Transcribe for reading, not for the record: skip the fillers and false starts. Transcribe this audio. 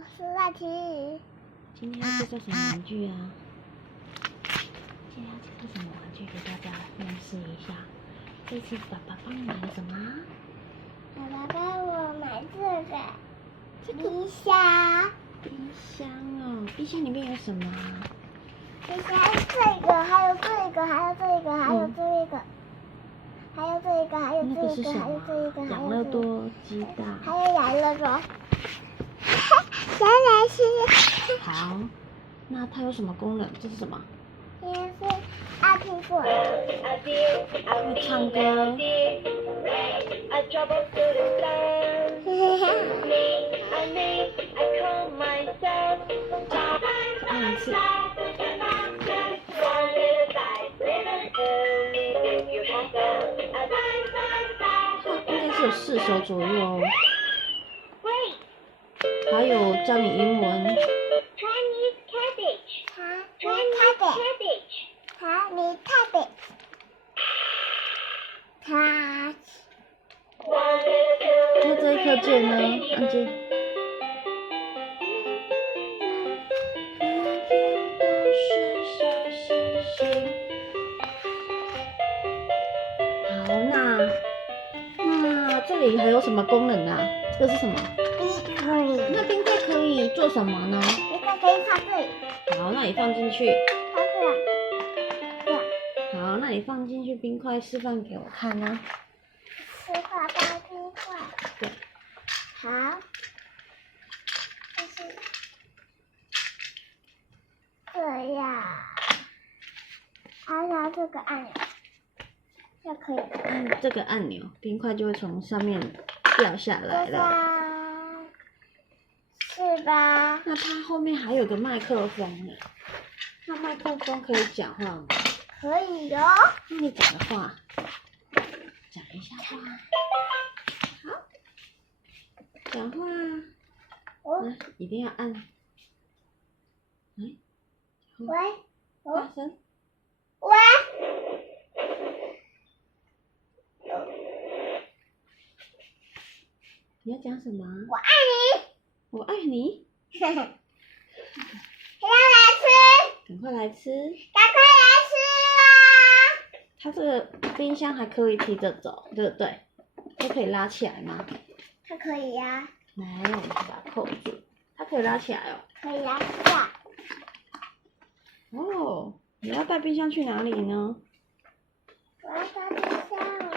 我是赖奇。今天要介绍什么玩具啊？今天要介绍什么玩具给大家认识一下？这次爸爸帮你买了什么啊？爸爸帮我买这个冰箱。冰箱哦，冰箱里面有什么啊？冰箱这个，还有这个，还有这个，还有这个，还有这个，还有那个是这个，什么还有这个，啊？养乐多鸡蛋。还有养乐多。原来是。好，那它有什么功能？这是什么？也是阿苹果。会唱歌。按一次。应该是有4首左右哦。还有教你英文。Chinese cabbage。那这一颗键呢？按键。好，那这里还有什么功能啊？这个是什么？冰可以。那冰块可以做什么呢？冰块可以放这里。好，那你放进去。放这里。好，那你放进去冰块示范给我看呢。示范放冰块。对。好。就是这样。按下这个按钮就可以了。按这个按钮，冰块就会从上面掉下来了。是吧？那它后面还有个麦克风呢。那麦克风可以讲话吗？可以哟。那你讲个话，讲一下话。好，讲话。一定要按。喂。大声。喂。你要讲什么？我爱你。我爱你。要来吃。赶快来吃。赶快来吃啦！它这个冰箱还可以提着走，对不对？它可以拉起来吗？它可以呀。来，我们把它扣住。它可以拉起来哦。可以拉下。哦，你要带冰箱去哪里呢？我要带冰箱。